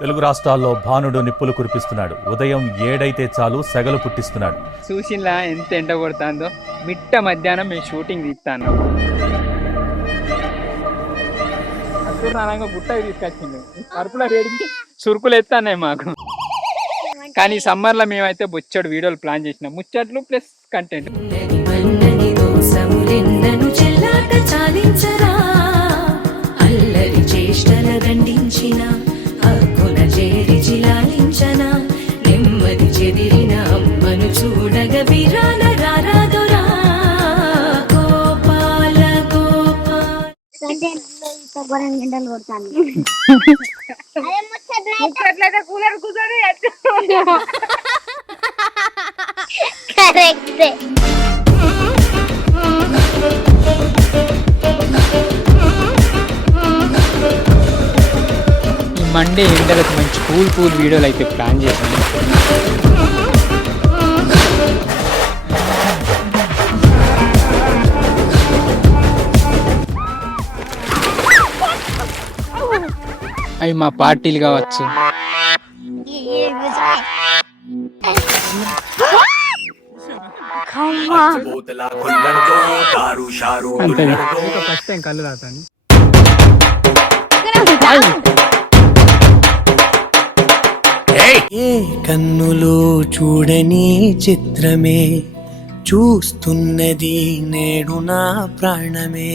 తెలుగు రాష్ట్రాల్లో భానుడు నిప్పులు కురిపిస్తున్నాడు. ఉదయం 7 అయితే చాలు సెగలు పుట్టిస్తున్నాడు. చూసిలా ఎంత ఎండ కొడుతుందో. మిట్ట మధ్యాహ్నం మేము షూటింగ్ తీస్తాను. అసలు గుట్టకి తీసుకొచ్చింది కరుపుల వేడికి సురుకులు ఎత్తాన్నాయి మాకు. కానీ సమ్మర్లో మేమైతే బొచ్చడు వీడియోలు ప్లాన్ చేసినాం. ముచ్చట్లు ప్లస్ కంటెంట్. నెమ్మది చెదిరిన అమ్మను చూడగ విరాన రారాదురా గోపాల గోపాల. కూలర్ కూర్చొని కరెక్ట్. ఈ మండే ఎండలకు మంచి కూల్ వీడియోలు అయితే ప్లాన్ చేశాను. అవి మా పార్టీలు కావచ్చు. అంతే ఫస్ట్ టైం కళ్ళు తాతాను. ఏ కన్నులో చూడని చిత్రమే చూస్తున్నది నేడు నా ప్రాణమే.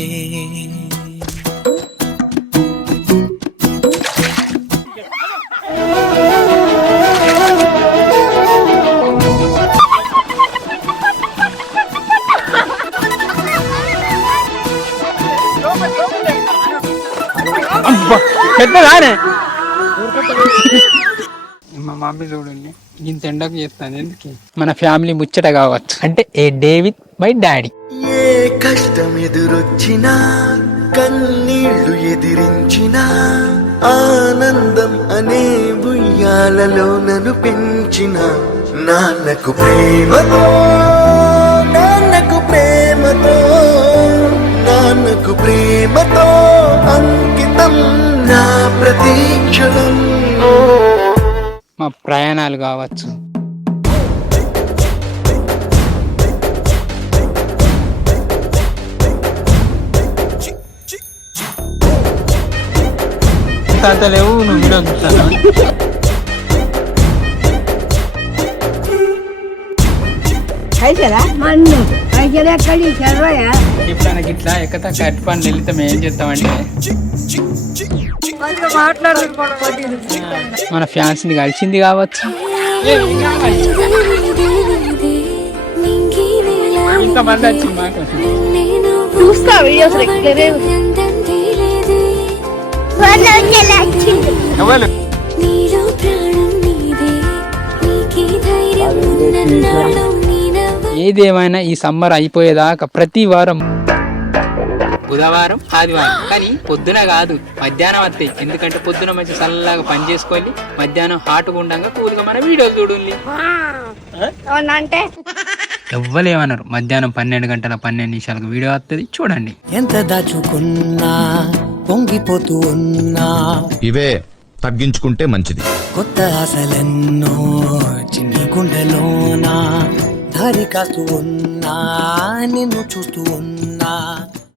పెద్దదానే మా మమ్మీ చూడండి ఇంత ఎండకు చేస్తాను. ఎందుకు మన ఫ్యామిలీ ముచ్చట కావచ్చు. అంటే ఏ డే విత్ మై డాడీ. ఏ కష్టం ఎదురొచ్చినా కన్నీళ్లు ఎదిరించినా ఆనందం అనే ఉయ్యాలలో నన్ను పెంచిన నాన్నకు ప్రేమతో నాన్నకు ప్రేమతో నాన్నకు ప్రేమతో అంకితం నా ప్రతీక్షణం. మా ప్రయాణాలు కావచ్చు. అంత లేవు నువ్వు వీడియో చూస్తాను. ఎప్పుడైనా ఇట్లా ఎక్కత కట్ పని వెళ్తే మేము ఏం చేస్తామంటే మన ఫ్యాన్స్ ని కలిసింది కావచ్చు. ఇంతమంది వచ్చింది మాకు. చూస్తా వీడియోస్ రెగ్యులర్. ఏదేమైనా ఈ సమ్మర్ అయిపోయేదాకా ప్రతి వారం బుధవారం ఆదివారం కానీ పొద్దున కాదు మధ్యాహ్నం వస్తాయి. ఎందుకంటే పొద్దున మంచి చల్లగా పని చేసుకోవాలి, మధ్యాహ్నం హాట్గా ఉండగా కూల్గా మన వీడియోలు చూడండి. అంటే ఎవ్వలేమన్నారు. మధ్యాహ్నం 12 గంటల 12 నిమిషాలకు వీడియో వస్తుంది చూడండి. ఎంత దాచుకున్నా పొంగిపోతూ ఉన్నా ఇవే తగ్గించుకుంటే మంచిది. కొత్త ఆశలెన్నో చిన్ని గుండెలోనా దారి కాస్తూ ఉన్నా నిన్ను చూస్తూ ఉన్నా